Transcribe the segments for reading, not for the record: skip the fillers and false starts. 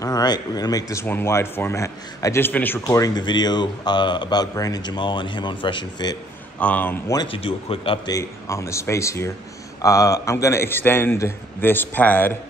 All right, we're gonna make this one wide format. I just finished recording the video about Brandon Jamal and him on Fresh and Fit. Wanted to do a quick update on the space here. I'm gonna extend this pad,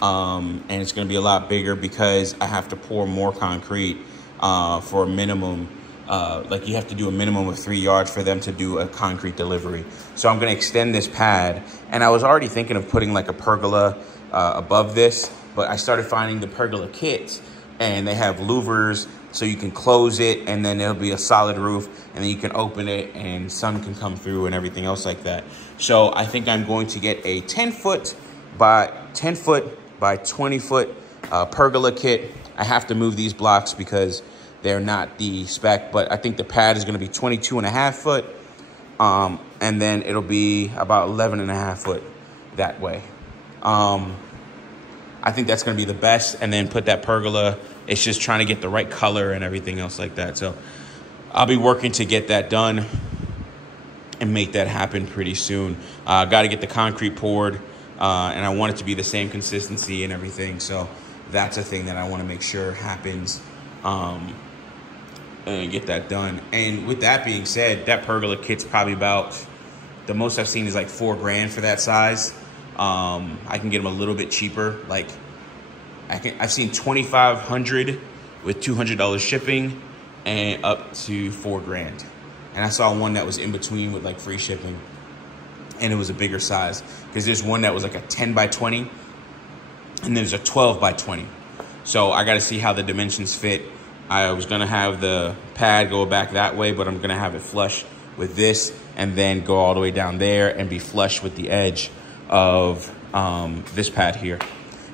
and it's gonna be a lot bigger because I have to pour more concrete for a minimum. Like you have to do a minimum of 3 yards for them to do a concrete delivery. So I'm gonna extend this pad, and I was already thinking of putting like a pergola above this, but I started finding the pergola kits, and they have louvers, so you can close it, and then it'll be a solid roof, and then you can open it, and sun can come through and everything else like that. So I think I'm going to get a 10 foot by 20 foot pergola kit. I have to move these blocks because they're not the spec, but I think the pad is going to be 22.5 foot, and then it'll be about 11.5 foot that way. I think that's going to be the best, and then put that pergola. It's just trying to get the right color and everything else like that. So I'll be working to get that done and make that happen pretty soon. Got to get the concrete poured, and I want it to be the same consistency and everything. So that's a thing that I want to make sure happens, and get that done. And with that being said, that pergola kit's probably about, the most I've seen is like $4 grand for that size. I can get them a little bit cheaper. Like I've seen 2,500 with $200 shipping and up to $4 grand. And I saw one that was in between with like free shipping, and it was a bigger size because there's one that was like a 10 by 20 and there's a 12 by 20. So I got to see how the dimensions fit. I was going to have the pad go back that way, but I'm going to have it flush with this and then go all the way down there and be flush with the edge of this pad here.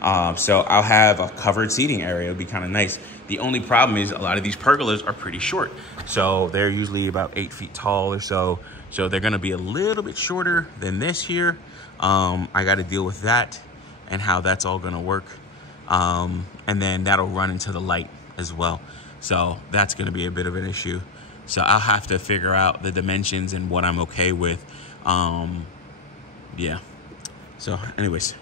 So I'll have a covered seating area. It'll be kind of nice. The only problem is a lot of these pergolas are pretty short. So they're usually about 8 feet tall or so. So they're going to be a little bit shorter than this here. I got to deal with that and how that's all going to work. And then that'll run into the light as well. So that's going to be a bit of an issue. So I'll have to figure out the dimensions and what I'm okay with. Yeah. So anyways,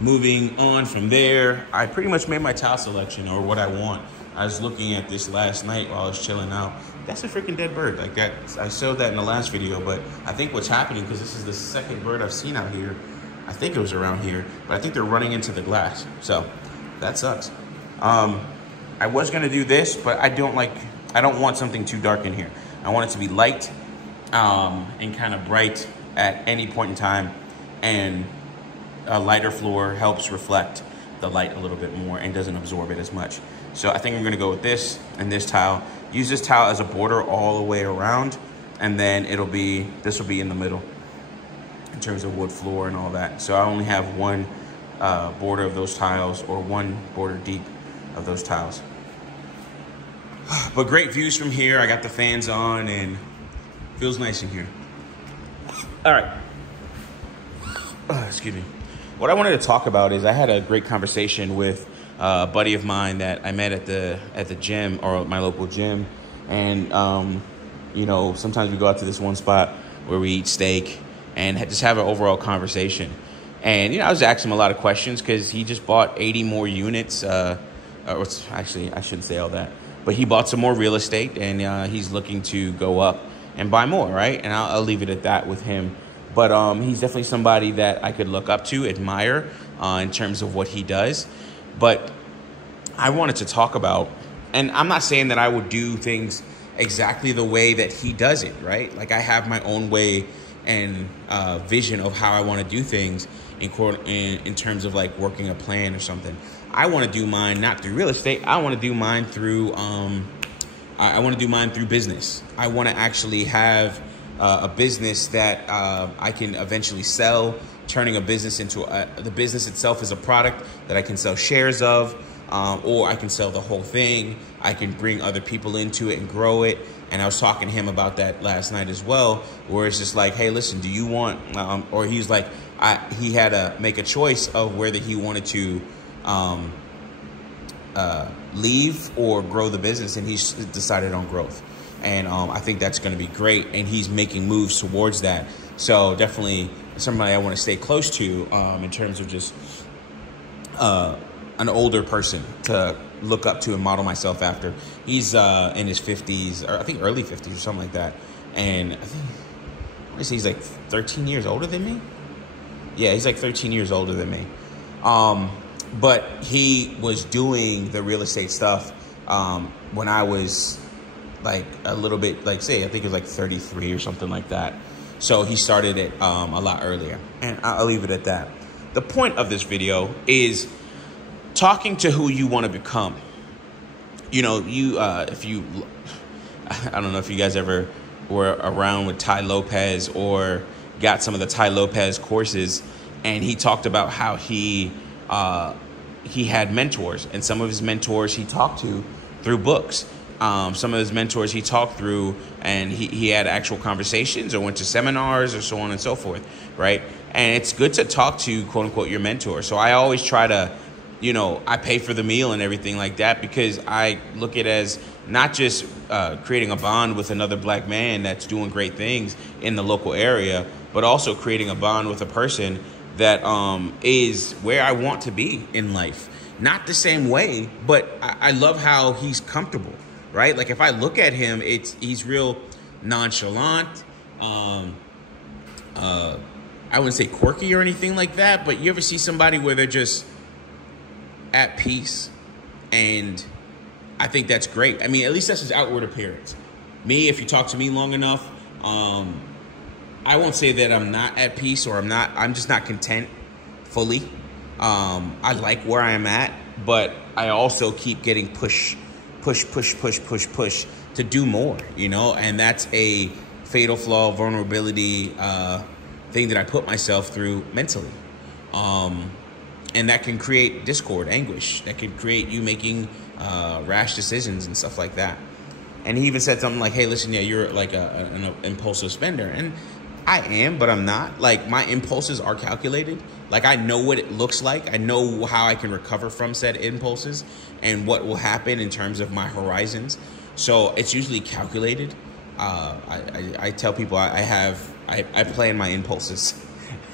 moving on from there, I pretty much made my tile selection, or what I want. I was looking at this last night while I was chilling out. That's a freaking dead bird. Like that, I showed that in the last video, but I think what's happening, because this is the second bird I've seen out here, I think it was around here, but I think they're running into the glass. So that sucks. I was gonna do this, but I don't want something too dark in here. I want it to be light and kind of bright at any point in time, and a lighter floor helps reflect the light a little bit more and doesn't absorb it as much. So I think I'm gonna go with this and this tile. Use this tile as a border all the way around, and then this will be in the middle in terms of wood floor and all that. So I only have one border of those tiles, or one border deep of those tiles. But great views from here. I got the fans on and feels nice in here. All right. Excuse me. What I wanted to talk about is I had a great conversation with a buddy of mine that I met at the gym, or my local gym. And, you know, sometimes we go out to this one spot where we eat steak and just have an overall conversation. And, you know, I was asking him a lot of questions because he just bought 80 more units. Actually, I shouldn't say all that. But he bought some more real estate, and he's looking to go up and buy more, right? And I'll leave it at that with him. But he's definitely somebody that I could look up to, admire in terms of what he does. But I wanted to talk about, and I'm not saying that I would do things exactly the way that he does it, right? Like I have my own way and vision of how I want to do things in terms of like working a plan or something. I want to do mine not through real estate. I want to do mine through I want to do mine through business. I want to actually have a business that I can eventually sell, turning a business into the business itself is a product that I can sell shares of, or I can sell the whole thing. I can bring other people into it and grow it. And I was talking to him about that last night as well, where it's just like, hey, listen, do you want, or he's like, he had to make a choice of whether he wanted to leave or grow the business, and he's decided on growth. And I think that's going to be great, and he's making moves towards that. So definitely somebody I want to stay close to in terms of just an older person to look up to and model myself after. He's in his 50s, or I think early 50s or something like that. And I want to say he's like 13 years older than me. Yeah, he's like 13 years older than me. But he was doing the real estate stuff when I was like a little bit, like, say, I think it was like 33 or something like that. So he started it a lot earlier. And I'll leave it at that. The point of this video is talking to who you want to become. You know, I don't know if you guys ever were around with Tai Lopez or got some of the Tai Lopez courses, and he talked about how he had mentors, and some of his mentors he talked to through books. Some of his mentors he talked through, and he had actual conversations or went to seminars or so on and so forth, right? And it's good to talk to, quote unquote, your mentor. So I always try to, you know, I pay for the meal and everything like that, because I look at it as not just creating a bond with another black man that's doing great things in the local area, but also creating a bond with a person that is where I want to be in life. Not the same way, but I love how he's comfortable, right? Like, if I look at him, he's real nonchalant. I wouldn't say quirky or anything like that, but you ever see somebody where they're just at peace? And I think that's great. I mean, at least that's his outward appearance. Me, if you talk to me long enough, I won't say that I'm not at peace, or I'm just not content fully. I like where I'm at, but I also keep getting push to do more, you know? And that's a fatal flaw, vulnerability, thing that I put myself through mentally. And that can create discord, anguish. That can create you making rash decisions and stuff like that. And he even said something like, hey, listen, yeah, you're like an impulsive spender. And I am, but I'm not. Like, my impulses are calculated. Like, I know what it looks like. I know how I can recover from said impulses and what will happen in terms of my horizons. So it's usually calculated. I tell people I plan my impulses,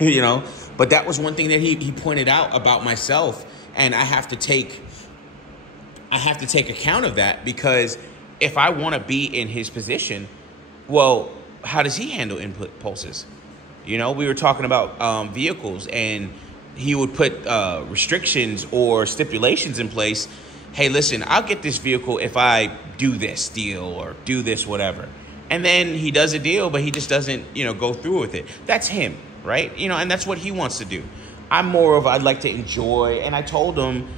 you know. But that was one thing that he pointed out about myself, and I have to take account of that, because if I want to be in his position, well, how does he handle impulses? You know, we were talking about vehicles, and he would put restrictions or stipulations in place. Hey, listen, I'll get this vehicle if I do this deal or do this whatever. And then he does a deal, but he just doesn't, you know, go through with it. That's him, right? You know, and that's what he wants to do. I'm more of, I'd like to enjoy. And I told him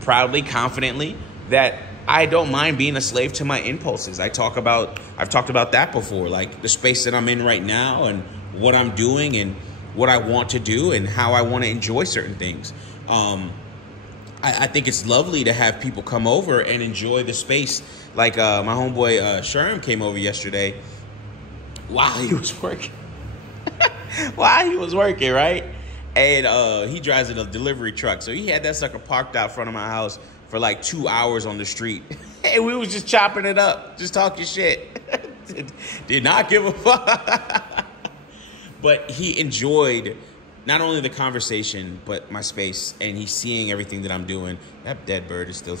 proudly, confidently, that I don't mind being a slave to my impulses. I've talked about that before, like the space that I'm in right now and what I'm doing and what I want to do and how I want to enjoy certain things. I think it's lovely to have people come over and enjoy the space. Like my homeboy Sherm came over yesterday while he was working. Right? And he drives in a delivery truck. So he had that sucker parked out front of my house for like 2 hours on the street. And we was just chopping it up, just talking shit. Did not give a fuck. But he enjoyed not only the conversation, but my space. And he's seeing everything that I'm doing. That dead bird is still...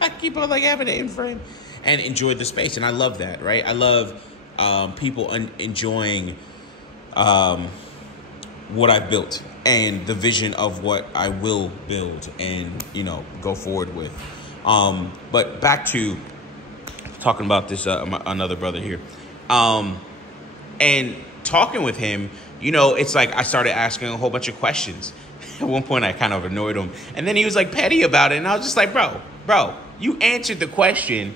I keep on like having it in frame. And enjoyed the space. And I love that, right? I love people enjoying what I've built and the vision of what I will build and, you know, go forward with. But back to talking about this, another brother here. And talking with him, you know, it's like I started asking a whole bunch of questions. At one point, I kind of annoyed him. And then he was like petty about it. And I was just like, bro, you answered the question.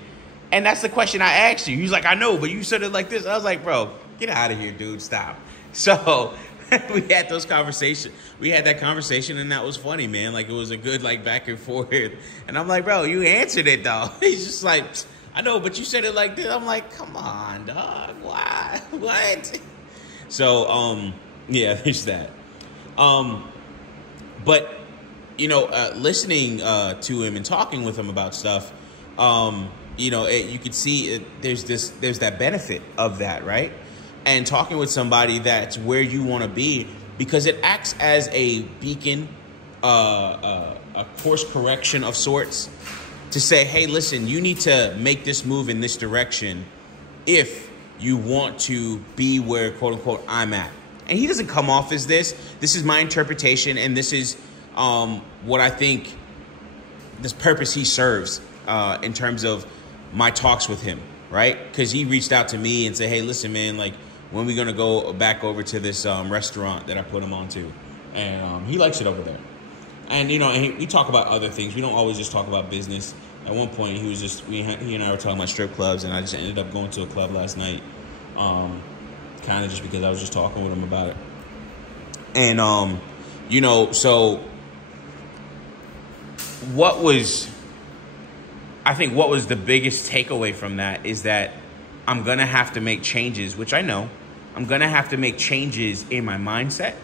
And that's the question I asked you. He was like, I know, but you said it like this. I was like, bro, get out of here, dude. Stop. So we had those conversations. We had that conversation, and that was funny, man. Like, it was a good, like, back and forth. And I'm like, bro, you answered it, though. He's just like, I know, but you said it like this. I'm like, come on, dog. Why? What? So, yeah, there's that. But, you know, listening to him and talking with him about stuff, you know, you could see there's that benefit of that, right? And talking with somebody that's where you want to be, because it acts as a beacon a course correction of sorts to say, hey, listen, you need to make this move in this direction if you want to be where, quote unquote, I'm at. And he doesn't come off as this. This is my interpretation, and this is what I think this purpose he serves in terms of my talks with him, right? Because he reached out to me and said, hey, listen, man, like, when are we going to go back over to this restaurant that I put him onto? And he likes it over there. And, you know, we talk about other things. We don't always just talk about business. At one point, he and I were talking about strip clubs, and I just ended up going to a club last night, kind of just because I was just talking with him about it. And, you know, so what was the biggest takeaway from that is that I'm going to have to make changes, which I know. I'm going to have to make changes in my mindset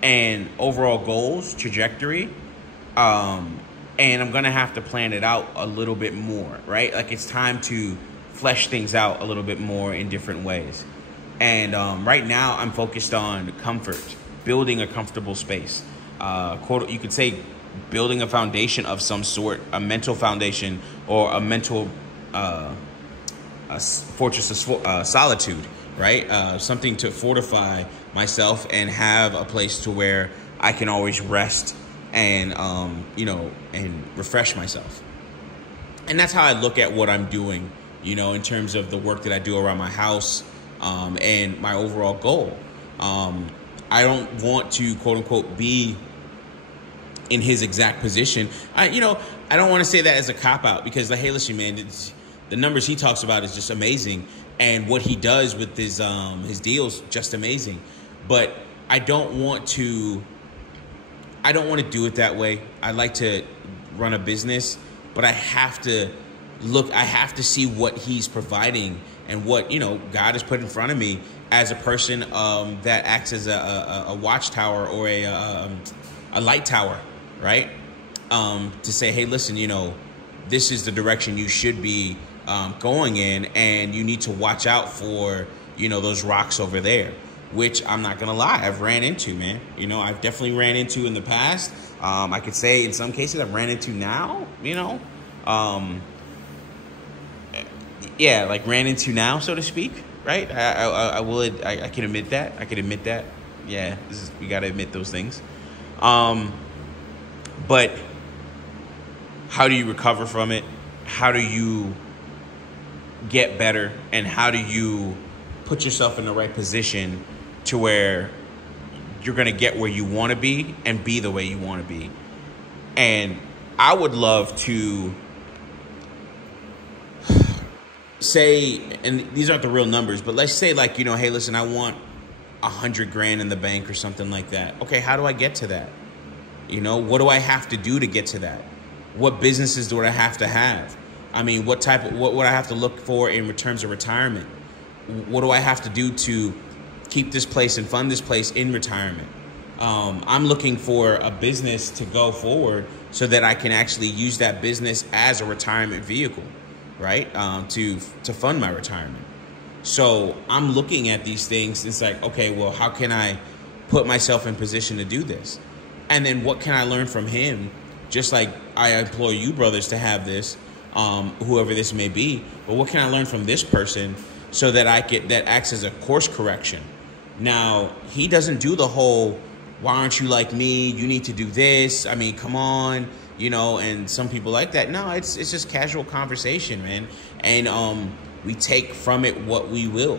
and overall goals, trajectory. And I'm going to have to plan it out a little bit more, right? Like, it's time to flesh things out a little bit more in different ways. And right now I'm focused on comfort, building a comfortable space. You could say building a foundation of some sort, a mental foundation or a mental fortress of solitude, right? Something to fortify myself and have a place to where I can always rest and, you know, and refresh myself. And that's how I look at what I'm doing, you know, in terms of the work that I do around my house, and my overall goal. I don't want to, quote unquote, be in his exact position. I don't want to say that as a cop-out because, like, hey, listen, man, the numbers he talks about is just amazing. And what he does with his deals, just amazing. But I don't want to do it that way. I like to run a business, but I have to see what he's providing and what, you know, God has put in front of me as a person that acts as a watchtower or a light tower, right? To say, hey, listen, you know, this is the direction you should be going in, and you need to watch out for, you know, those rocks over there, which I'm not going to lie, I've ran into, man. You know, I've definitely ran into in the past. I could say in some cases I've ran into now, you know. Yeah, like ran into now, so to speak, right? I can admit that. I can admit that. Yeah, we got to admit those things. But how do you recover from it? How do you get better? And how do you put yourself in the right position to where you're going to get where you want to be and be the way you want to be? And I would love to say, and these aren't the real numbers, but let's say, like, you know, hey, listen, I want $100,000 in the bank or something like that. Okay, how do I get to that? You know, what do I have to do to get to that? What businesses do I have to have? I mean, what would I have to look for in terms of retirement? What do I have to do to keep this place and fund this place in retirement? I'm looking for a business to go forward so that I can actually use that business as a retirement vehicle, right? To fund my retirement. So I'm looking at these things. It's like, okay, well, how can I put myself in position to do this? And then what can I learn from him? Just like I implore you, brothers, to have this, whoever this may be. But what can I learn from this person so that that acts as a course correction? Now, he doesn't do the whole, why aren't you like me? You need to do this. I mean, come on, you know, and some people like that. No, it's just casual conversation, man. And we take from it what we will.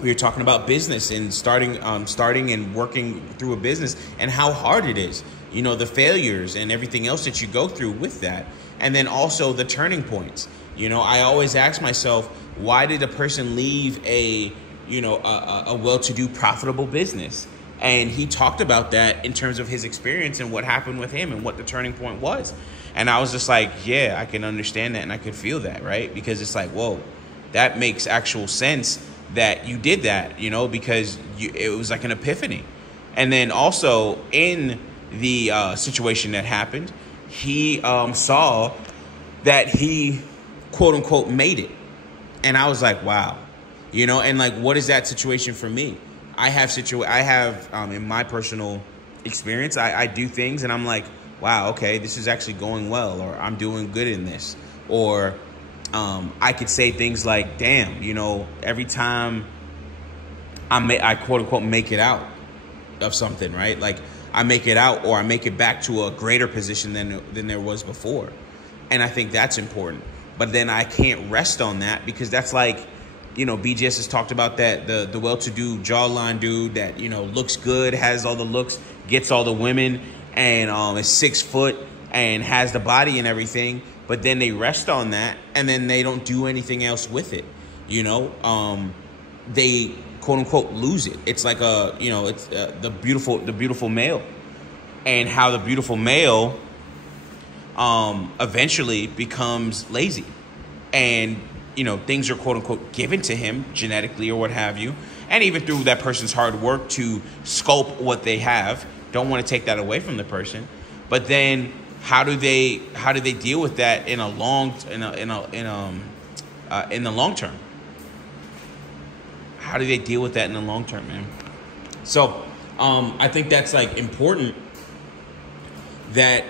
We were talking about business and starting and working through a business and how hard it is, you know, the failures and everything else that you go through with that. And then also the turning points. You know, I always ask myself, why did a person leave a well-to-do, profitable business? And he talked about that in terms of his experience and what happened with him and what the turning point was. And I was just like, yeah, I can understand that and I could feel that, right? Because it's like, whoa, that makes actual sense that you did that, you know, because it was like an epiphany. And then also in the situation that happened, he saw that he, quote unquote, made it. And I was like, wow, you know, and like, what is that situation for me? I have in my personal experience. I do things and I'm like, wow, okay, this is actually going well, or I'm doing good in this. Or I could say things like, damn, you know, every time I quote unquote make it out of something, right? Like I make it out, or I make it back to a greater position than there was before. And I think that's important. But then I can't rest on that, because that's like, you know, BGS has talked about that, the well-to-do jawline dude that, you know, looks good, has all the looks, gets all the women, and is 6 foot and has the body and everything. But then they rest on that, and then they don't do anything else with it. You know, they quote unquote lose it. It's like it's the beautiful male, and how the beautiful male eventually becomes lazy, and you know, things are quote unquote given to him genetically or what have you, and even through that person's hard work to sculpt what they have. Don't want to take that away from the person, but then how do they deal with that in the long term? How do they deal with that in the long term, man? So I think that's like important that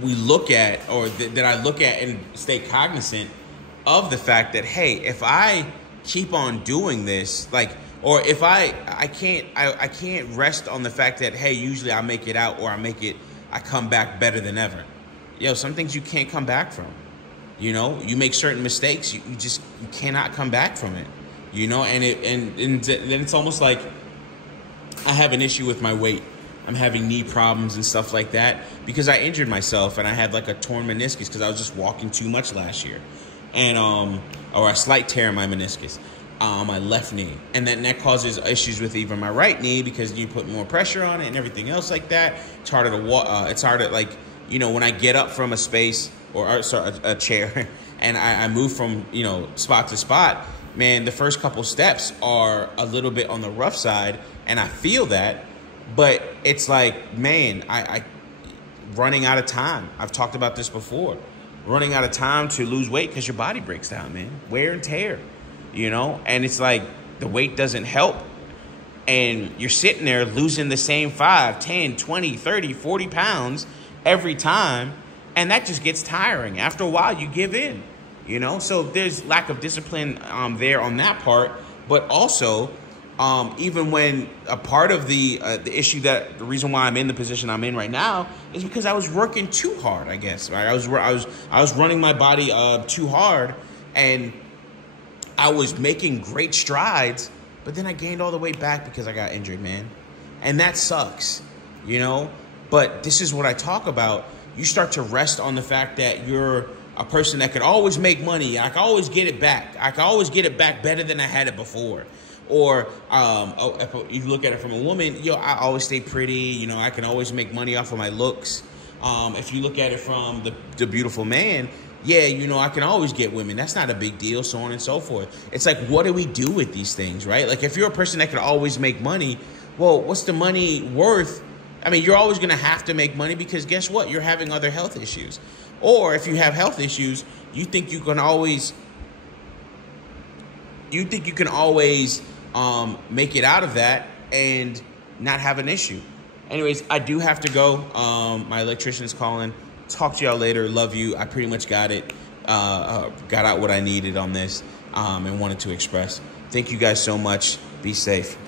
we look at, or that I look at and stay cognizant of the fact that, hey, if I keep on doing this, like, or if I can't rest on the fact that, hey, usually I make it out, or I come back better than ever. Yo, some things you can't come back from. You know, you make certain mistakes, you cannot come back from it. You know, and then it's almost like I have an issue with my weight. I'm having knee problems and stuff like that because I injured myself, and I had like a torn meniscus because I was just walking too much last year, and or a slight tear in my meniscus on my left knee, and then that causes issues with even my right knee because you put more pressure on it and everything else like that. It's harder to walk. It's harder, like, you know, when I get up from a space or a chair and I move from, you know, spot to spot. Man, the first couple steps are a little bit on the rough side, and I feel that, but it's like, man, I running out of time. I've talked about this before. Running out of time to lose weight because your body breaks down, man. Wear and tear, you know? And it's like the weight doesn't help, and you're sitting there losing the same 5, 10, 20, 30, 40 pounds every time, and that just gets tiring. After a while, you give in. You know, so there's lack of discipline there on that part, but also even when a part of the issue, that the reason why I'm in the position I'm in right now is because I was working too hard, I guess. Right, I was running my body too hard, and I was making great strides, but then I gained all the way back because I got injured, man, and that sucks, you know. But this is what I talk about. You start to rest on the fact that you're a person that could always make money. I can always get it back. I can always get it back better than I had it before. Or if you look at it from a woman, yo, I always stay pretty. You know, I can always make money off of my looks. If you look at it from the beautiful man, yeah, you know, I can always get women. That's not a big deal, so on and so forth. It's like, what do we do with these things, right? Like, if you're a person that can always make money, well, what's the money worth? I mean, you're always going to have to make money because guess what? You're having other health issues. Or if you have health issues, you think you can always make it out of that and not have an issue. Anyways, I do have to go. My electrician's calling. Talk to y'all later. Love you. I pretty much got it. Got out what I needed on this and wanted to express. Thank you guys so much. Be safe.